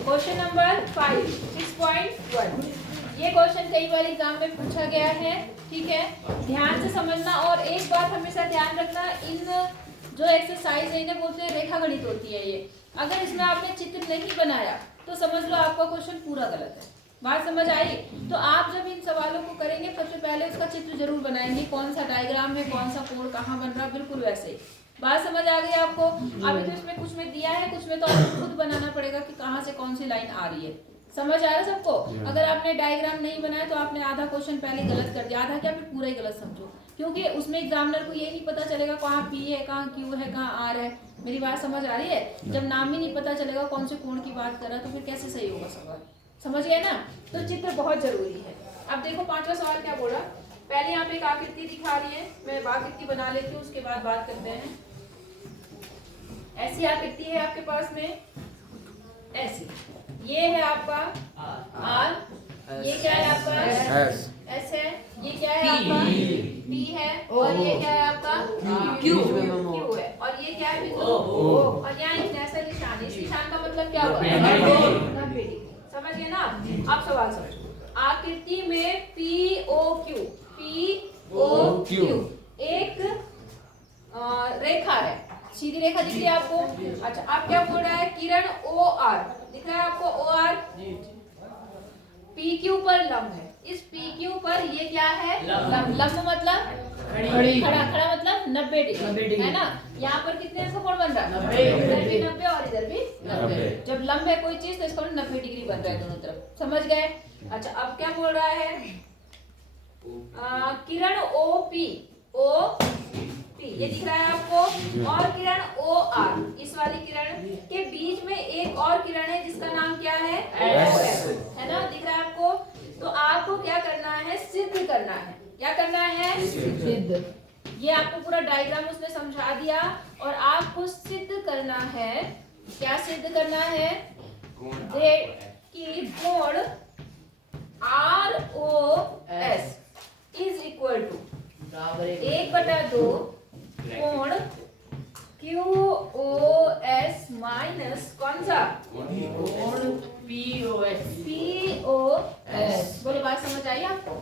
Question number 5 6.1। ये question कई बार exam में पूछा गया है, ठीक है, ध्यान से समझना। और एक बात हमेशा ध्यान रखना, इन जो एक्सरसाइज है इन्हें बोलते हैं रेखा गणित होती है ये। अगर इसमें आपने चित्र नहीं बनाया तो समझ लो आपका क्वेश्चन पूरा गलत है। बात समझ आई? तो आप जब इन सवालों को करेंगे सबसे पहले उसका चित्र जरूर बनाएंगे, कौन सा डायग्राम है, कौन सा कोण कहाँ बन रहा है, बिल्कुल वैसे ही। बात समझ आ गई आपको? अभी तो इसमें कुछ में दिया है, कुछ में तो आपको खुद बनाना पड़ेगा कि कहाँ से कौन सी लाइन आ रही है। समझ आ रहा है सबको? अगर आपने डायग्राम नहीं बनाया तो आपने आधा क्वेश्चन पहले गलत कर दिया, आधा क्या फिर पूरा ही गलत समझो, क्योंकि उसमें एग्जामिनर को ये नहीं पता चलेगा कहाँ पी है, कहाँ क्यू है, कहाँ आर है। मेरी बात समझ आ रही है? जब नाम ही नहीं पता चलेगा कौन से कोण की बात कर रहा है तो फिर कैसे सही होगा सवाल। समझ गए ना? तो चित्र बहुत जरूरी है। अब देखो पांचवा सवाल क्या बोला। पहले यहाँ पे एक आकृति दिखा रही है, मैं आकृति बना लेती हूँ, उसके बाद बात करते हैं। ऐसी आकृति है आपके पास में, ऐसी। ये है आपका आर, ये क्या है आपका एस है, ये क्या है आपका पी है, और ये क्या है आपका क्यू है, और ये क्या है बिंदु ओ। और यहाँ एक ऐसा निशान, इस निशान का मतलब क्या होगा? 90 डिग्री। समझ गए ना? अब सवाल समझो। आकृति में पी ओ क्यू एक रेखा है, सीधी रेखा दिख रही है आपको? अच्छा, अब क्या बोल रहा है? किरण ओ आर दिख रहा है आपको? ओ आर पी क्यू पर लंब है। इस पी क्यू पर ये क्या है? लंब मतलब खड़ा मतलब 90 डिग्री, है ना? यहाँ पर कितने का कोण बन रहा है? 90। इधर भी 90 और इधर भी 90। जब लंब है कोई चीज तो इसका 90 डिग्री बन रहा है दोनों तरफ। समझ गए? अच्छा, अब क्या बोल रहा है? किरण ओ पी ये दिख रहा है आपको, और किरण ओ आर, इस वाली किरण के बीच में एक और किरण है जिसका नाम क्या है? एस, है ना? दिख रहा है आपको? तो आपको क्या करना है? सिद्ध करना है। क्या करना है? सिद्ध। ये आपको पूरा डायग्राम उसने समझा दिया, और आपको सिद्ध करना है। क्या सिद्ध करना है? कि कोण R O S is equal to 1/2 कोण क्यू ओ एस माइनस कौन सा? कोण पी ओ एस। बोलो, बात समझ आई आपको?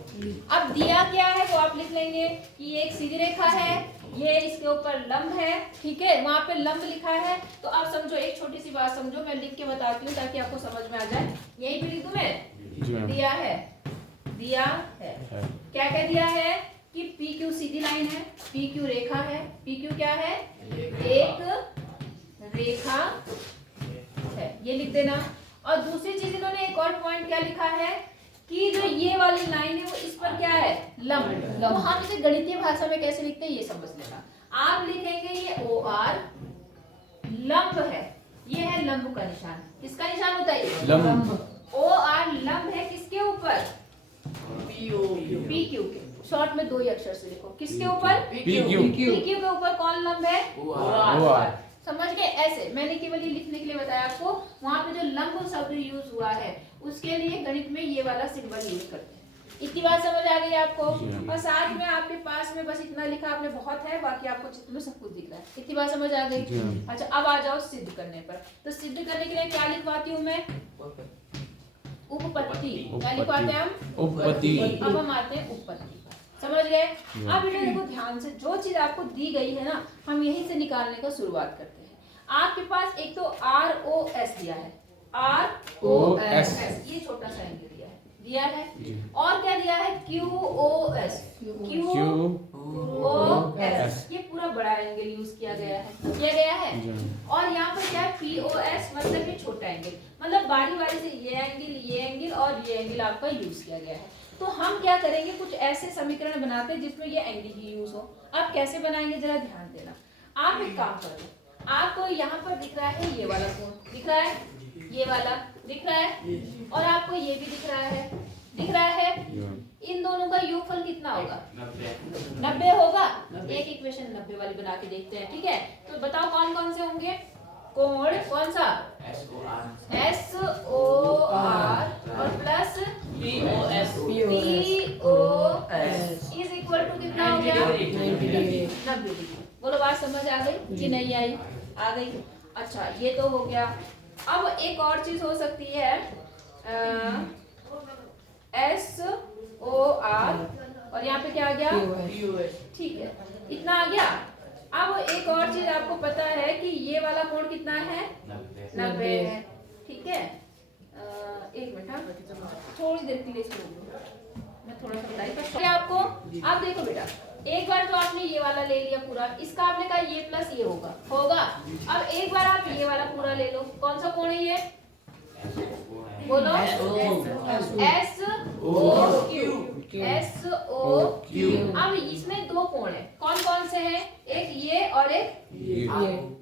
अब दिया क्या है वो आप लिख लेंगे कि ये एक सीधी रेखा है, ये इसके ऊपर लंब है, ठीक है? वहां पे लंब लिखा है। तो आप समझो, एक छोटी सी बात समझो, मैं लिख के बताती हूँ ताकि आपको समझ में आ जाए। यही पे लिख दूं मैं? दिया है क्या क्या दिया है? कि पी क्यू सीधी लाइन है, पी क्यू रेखा है, पी क्यू क्या है? एक रेखा है, ये लिख देना। और दूसरी चीज इन्होंने एक और पॉइंट क्या लिखा है कि जो ये वाली लाइन है वो इस पर क्या है? लंब। तो हम इसे गणितीय भाषा में कैसे लिखते हैं ये समझ लेना। आप लिखेंगे ये ओ आर लंब है, ये है लंब का निशान। किसका निशान होता है? लंब। ओ आर लंब है किसके ऊपर? पी क्यू के। शॉर्ट में दो ही अक्षर से लिखो। किसके ऊपर? पी क्यू के ऊपर कौन लंब है? O R. समझ गए? ऐसे मैंने केवल ये लिखने के लिए बताया आपको। वहां पे जो लंब शब्द यूज हुआ है उसके लिए गणित में ये वाला सिंबल यूज करते हैं। इतनी बात समझ आ गई आपको? और साथ में आपके पास में बस इतना लिखा आपने बहुत है, बाकी आपको चित्र में सब कुछ दिख रहा है। इतनी बात समझ आ गई? अच्छा, अब आ जाओ सिद्ध करने पर। तो सिद्ध करने के लिए क्या लिखवाती हूँ मैं? उपपत्ति। क्या लिखवाते हैं हम? उपपत्ति। अब हम आते हैं उपपत्ति। समझ गए? अब बेटा देखो ध्यान से, जो चीज आपको दी गई है ना, हम यहीं से निकालने का शुरुआत करते हैं। आपके पास एक तो आर ओ एस दिया है, आर ओ एस, ये छोटा सा एंगल दिया है, और क्या दिया है? Q O S, Q O S, ये पूरा बड़ा एंगल यूज किया गया है, और यहाँ पर क्या है? पी ओ एस मतलब ये छोटा एंगल, मतलब बारी बारी से ये एंगल और ये एंगल आपका यूज किया गया है। तो हम क्या करेंगे? कुछ ऐसे समीकरण बनाते हैं जिसमें ये एंगल ही यूज हो। अब कैसे बनाएंगे जरा ध्यान देना। आप एक काम करो, आपको यहाँ पर दिख रहा है ये वाला कोण, दिख रहा है? ये वाला दिख रहा है, और आपको ये भी दिख रहा है। इन दोनों का योगफल कितना होगा? 90 होगा। एक इक्वेशन 90 वाली बना के देखते हैं, ठीक है? तो बताओ कौन कौन से होंगे कोण? कौन सा? एस ओ आर और plus P O S is equal to कितना हो गया? 90 डिग्री। बोलो, बात समझ आ गई कि नहीं आई? आ गई। अच्छा, ये तो हो गया अब एक और चीज हो सकती है SOR और यहाँ पे क्या आ गया ठीक है इतना आ गया। अब एक और चीज आपको पता है कि ये वाला कोण कितना है 90 है ठीक है। एक मिनट थोड़ी देर के लिए मैं थोड़ा सा बताई पर आपको। अब देखो बेटा एक बार तो आपने ये वाला ले लिया पूरा, इसका आपने कहा ये प्लस ये होगा। अब एक बार आप ये वाला पूरा ले लो, कौन सा कोण है ये बोलो SOQ। अब इसमें दो कोण है, कौन कौन से हैं, एक ये और एक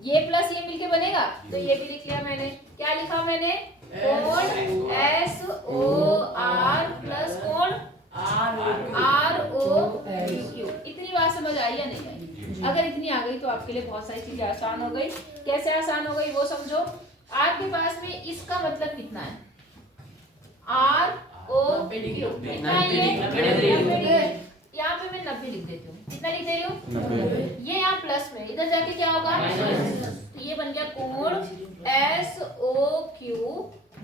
ये प्लस ये मिलके बनेगा तो ये भी लिख लिया मैंने। क्या लिखा मैंने कोण SOR प्लस कोण ROQ। इतनी बात समझ आई या नहीं आई? अगर इतनी आ गई तो आपके लिए बहुत सारी चीजें आसान हो गई। कैसे आसान हो गई वो समझो। आपके पास में इसका मतलब कितना है ROQ कितना है ये यहाँ पे मैं 90 लिख देती हूँ। कितना लिख दे रही हूँ ये यहाँ प्लस में, इधर जाके क्या होगा तो ये बन गया कोण SOQ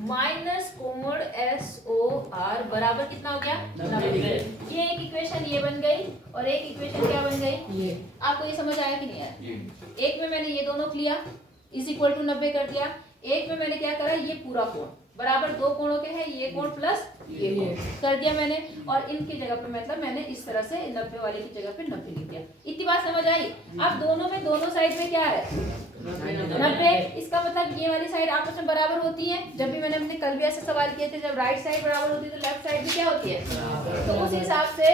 माइनस कोण SOR बराबर कितना हो गया 90। ये एक इक्वेशन ये बन गई और एक इक्वेशन क्या बन गई ये। आपको ये समझ आया कि नहीं आया? एक में मैंने ये दोनों लिया इज इक्वल टू 90 कर दिया, एक में मैंने क्या करा ये पूरा कोण बराबर दो कोणों के हैं, ये कोण प्लस ये कोण कर दिया मैंने और इनकी जगह पे मतलब मैंने इस तरह से 90 वाले की जगह पे 90 लिख दिया। इतनी बात समझ आई? अब दोनों में दोनों साइड में क्या है 90। इसका मतलब ये वाली साइड आपस में बराबर होती है। जब भी मैंने अपने कल भी ऐसे सवाल किए थे जब राइट साइड बराबर होती है तो लेफ्ट साइड भी क्या होती है। तो उस हिसाब से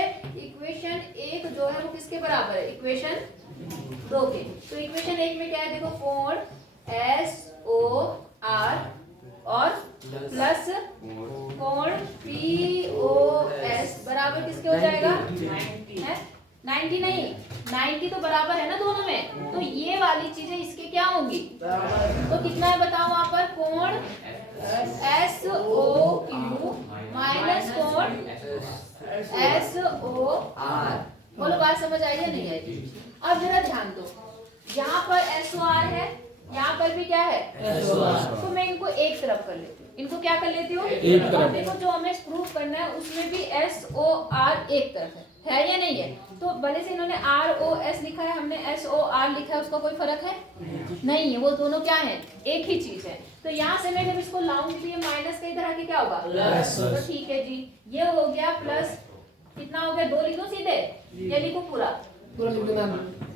इक्वेशन 1 जो है वो किसके बराबर है इक्वेशन 2 के। तो इक्वेशन 1 में क्या है देखो कोण SOR और प्लस कोण POS बराबर किसके हो जाएगा 90 नहीं 90 तो बराबर है ना दोनों में, तो ये वाली चीजें इसके क्या होंगी तो कितना है बताओ वहां पर कोण SOQ माइनस कोण SOR। बोलो बात समझ आई या नहीं आई? अब जरा ध्यान दो यहाँ पर SOR है यहाँ पर भी क्या है तो मैं इनको एक तरफ कर लेती हूँ। इनको क्या कर लेती हूँ एक तरफ। देखो जो हमें प्रूव करना है उसमें भी SOR एक तरफ है या नहीं है? तो भले से इन्होंने ROS लिखा है हमने SOR लिखा है, उसका कोई फर्क है नहीं है, वो दोनों क्या है एक ही चीज है। तो यहाँ से मैं जब इसको लाऊंगी तो ये माइनस का इधर आके क्या होगा तो ठीक है जी ये हो गया प्लस कितना हो गया 2 लिख दो सीधे या लिखो पूरा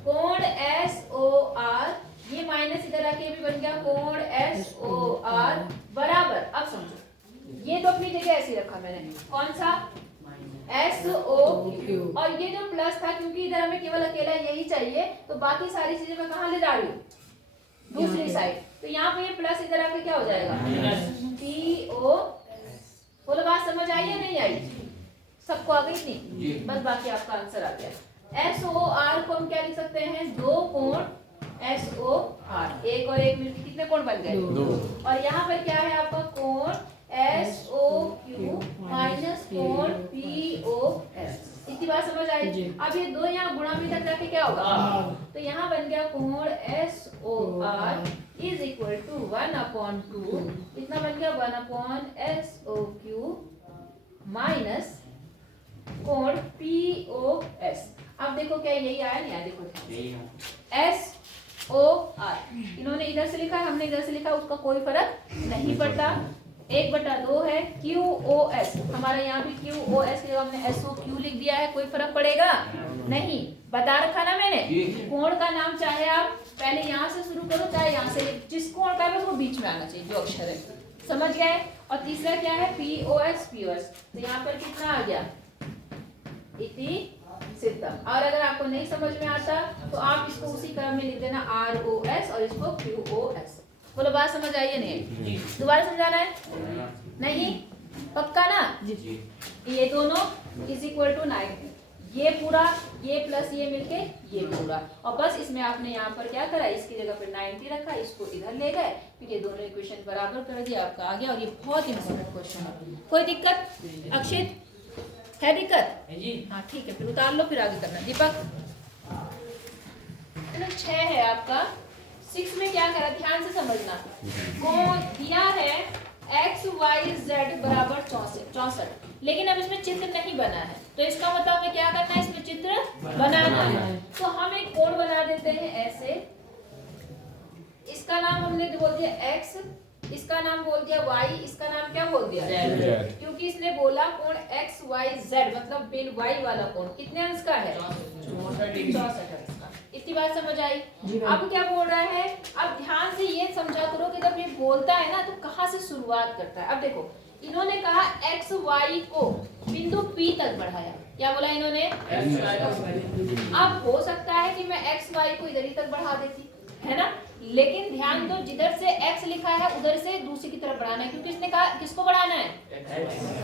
कोण SOR ये माइनस इधर आके भी बन गया कोण SOR बराबर। अब समझो ये तो अपनी जगह ऐसे रखा मैंने कौन सा SOQ और ये जो प्लस था क्योंकि इधर हमें केवल अकेला यही चाहिए तो बाकी सारी चीजें मैं कहाँ ले जा रही हूँ दूसरी साइड। तो यहाँ पे ये प्लस इधर आके क्या हो जाएगा PO। बोलो बात समझ आई या नहीं आई? सबको आ गई नहीं? बस बाकी आपका आंसर आ गया। SOR को हम क्या लिख सकते हैं दो कोण SOR एक और एक मिलकर कितने कोण बन गए 2 और यहाँ पर क्या है आपका कोण SOQ माइनस कोण POS। इतनी बात समझ आई? अब ये दो यहाँ गुणा में तक जाके क्या होगा तो यहाँ बन गया कोण SOR इज इक्वल टू 1/2 इतना बन गया 1/SOQ माइनस कोण POS। अब देखो क्या यही आया नहीं आया? देखो SOR इन्होंने इधर से लिखा है हमने इधर से लिखा, उसका कोई फर्क नहीं पड़ता। 1/2 है QOS हमारा यहाँ भी QOS के हमने SOQ लिख दिया है, कोई फर्क पड़ेगा नहीं। बता रखा ना मैंने कोण का नाम चाहे आप पहले यहाँ से शुरू करो चाहे यहाँ से, जिस कोण का है वो बीच में आना चाहिए जो अक्षर है, समझ गए। और तीसरा क्या है POS तो यहाँ पर कितना आ गया इति सिद्धम। और अगर आपको नहीं समझ में आता तो आप इसको उसी क्रम में लिख देना ROS और इसको QOS। बोलो बात समझ आई या नहीं? दोबारा समझाना है नहीं पक्का ना ये दोनों इज इक्वल टू 90 ये पूरा ये प्लस ये मिलके ये पूरा और बस इसमें आपने यहाँ पर क्या करा इसकी जगह पर 90 रखा इसको इधर ले गए फिर ये दोनों इक्वेशन बराबर कर दिया आपका आ गया। और ये बहुत इंपॉर्टेंट क्वेश्चन है। कोई दिक्कत अक्षित है? दिक्कत हाँ ठीक है फिर उतार लो फिर आगे करना। दीपक 6 है आपका 6 में क्या करा, ध्यान से समझना, कोण दिया है एक्स वाई जेड बराबर 64, लेकिन अब इसमें चित्र नहीं बना है, तो इसका मतलब हमें क्या करना है, इसमें चित्र बनाना है। तो हम एक कोण बना देते हैं ऐसे, इसका नाम हमने बोल दिया x, इसका नाम बोल दिया y, इसका नाम क्या बोल दिया z, क्योंकि इसने बोला कोण x y z मतलब बिन y वाला कोण कितने अंश का है, 64 अंश का। इतनी बात समझ आई। अब क्या बोल रहा है, अब ध्यान से ये समझा करो कि जब ये बोलता है ना तो कहाँ से शुरुआत करता है। अब देखो इन्होंने कहा x y को बिंदु P तक बढ़ाया, क्या बोला इन्होंने, अब हो सकता है कि मैं x y को इधर ही तक बढ़ा देती है ना, लेकिन ध्यान दो जिधर से x लिखा है उधर से दूसरी की तरफ बढ़ाना है, क्योंकि इसने कहा किसको बढ़ाना है,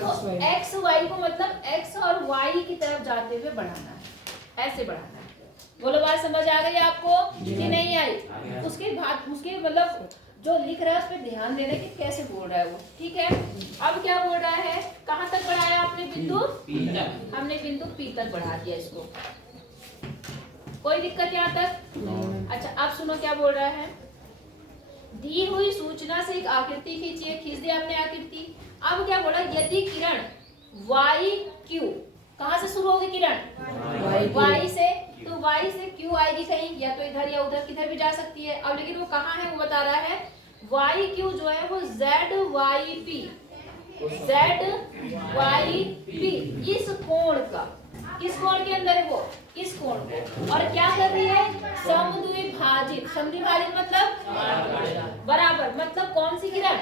तो x y को मतलब x और y की तरफ जाते हुए बढ़ाना है, ऐसे बढ़ाना है। बोलो बात समझ आ गई आपको कि नहीं आई। उसके बाद उसके मतलब जो लिख रहा है उस पर ध्यान देना कि कैसे बोल रहा है वो, ठीक है। अब क्या बोल रहा है, कहाँ तक बढ़ाया आपने, बिंदु हमने बिंदु P तक बढ़ा दिया इसको, कोई दिक्कत यहाँ तक। अच्छा अब सुनो क्या बोल रहा है, दी हुई सूचना से एक आकृति खींचिए, खींच दिया आपने आकृति। अब क्या बोला, यदि किरण y q, कहाँ से शुरू होगी किरण, y से, तो y से q आएगी कहीं, या तो इधर या उधर किधर भी जा सकती है। अब लेकिन वो कहाँ है वो बता रहा है, y q जो है वो z y p, इस कोण का, किस कोण के अंदर है वो, इस कोण को, और क्या कर रही है, समद्विभाजित, समद्विभाजित मतलब बराबर, मतलब कौन सी किरण,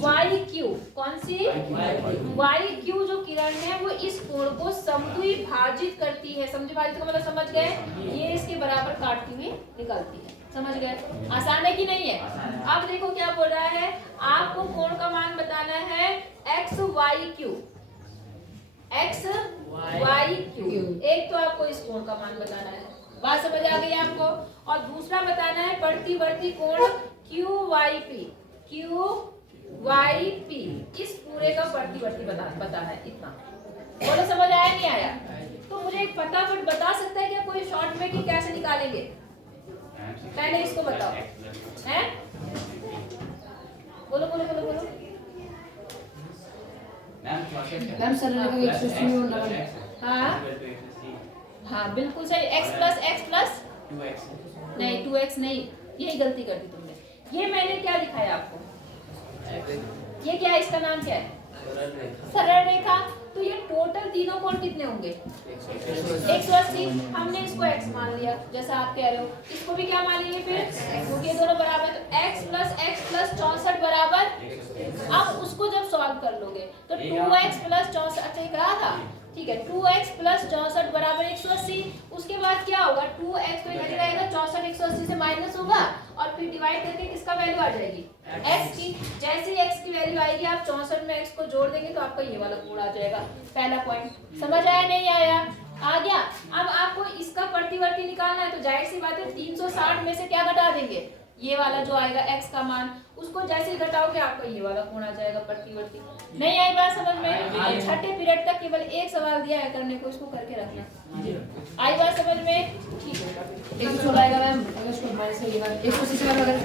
YQ, कौन सी YQ जो किरण है वो इस कोण को समद्विभाजित करती है। समद्विभाजित का मतलब समझ गए, ये इसके बराबर काटती हुई निकलती है, समझ गए। आसान है कि नहीं है। अब देखो क्या बोल रहा है, आपको कोण का मान बताना है XYQ, एक तो आपको इस कोण का मान बताना है, बात समझ आ गई आपको, और दूसरा बताना है प्रतिवर्ती कोण QYP, इस पूरे का प्रतिवर्ती बता है इतना। बोलो समझ आया नहीं आया। तो मुझे एक फटाफट बता सकता है क्या कोई शॉर्ट में कि कैसे निकालेंगे, पहले इसको बताओ, हैं बोलो बोलो बोलो बोलो। मैम सर ने कहा 180 होना, हाँ बिल्कुल सही, x प्लस 2x नहीं 2x नहीं, यही गलती कर दी तुमने। ये मैंने क्या दिखाया आपको, ये क्या है, इसका नाम क्या है, सरल रेखा। तो ये टोटल तीनों कोण कितने होंगे, 180। हमने इसको x मान लिया जैसा आप कह रहे हो, इसको भी क्या मानेंगे फिर, क्योंकि ये दोनों बराबर, तो x प्लस 64 बराबर। अब उसको जब सॉल्व कर लोगे तो 2x प्लस 64, अच्छा ये कहा था, ठीक है, 2x प्लस 64 बराबर 180। उसके बाद क्या होगा, 2x तो इधर ही रहेगा, 64 180 से माइनस होगा और फिर डिवाइड करके किसका वैल्यू आ जाएगी, x की। जैसे ही x की वैल्यू आएगी आप 64 में x को जोड़ देंगे तो आपका ये वाला कोण आ जाएगा। पहला पॉइंट समझ आया नहीं आया, आ गया। अब आपको इसका प्रतिवर्ती निकालना है, तो जाहिर सी बात है 360 में से क्या घटा देंगे, ये वाला जो आएगा x का मान, उसको जैसे ही घटाओगे आपका ये वाला कोण आ जाएगा प्रतिवर्ती। नहीं आई बात समझ में। अब छठे पीरियड तक केवल एक सवाल दिया है करने को, इसको करके रखना। आई बात समझ में, ठीक है। 116 आएगा मैम, अगर इसको माइनस करिएगा 180 से अगर